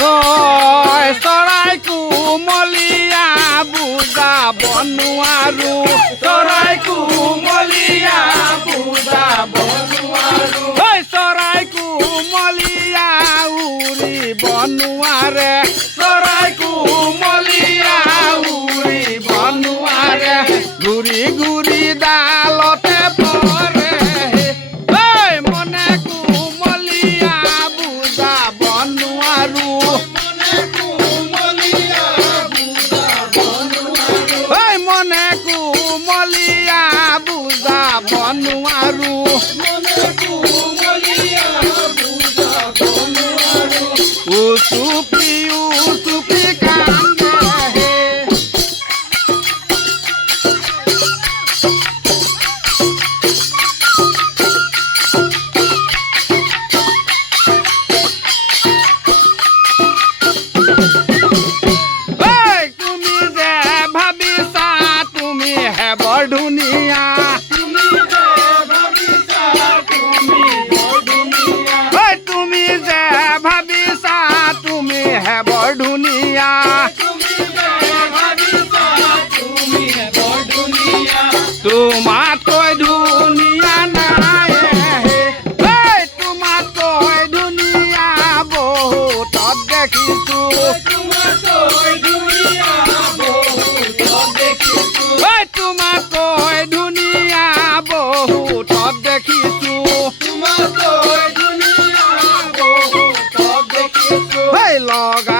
চৰাই কোমলীয়া বুজাব নোৱাৰো চৰাই কোমলীয়া বুজাব নোৱাৰো চৰাই কোমলীয়া উৰিব নোৱাৰে চৰাই কোমলীয়া উৰিব নোৱাৰে ঘূৰি ঘূৰি ডালতে পৰে মনে কোমলীয়া বুজাব নোৱাৰো মনে কোমলীয়া বুজাব নোৱাৰো উচুপি উচুপি কান্দে তুমি যে ভাবিছা তুমি হে বৰ ধুনীয়া তুমি যে ভাবিছা তুমি হে বৰ ধুনীয়া তোমাতকৈ ধুনীয়া নাই তোমাতকৈ ধুনীয়া বহুতত দেখিছো তোমাতকৈ ধুনীয়া বহুতত দেখিছো লগা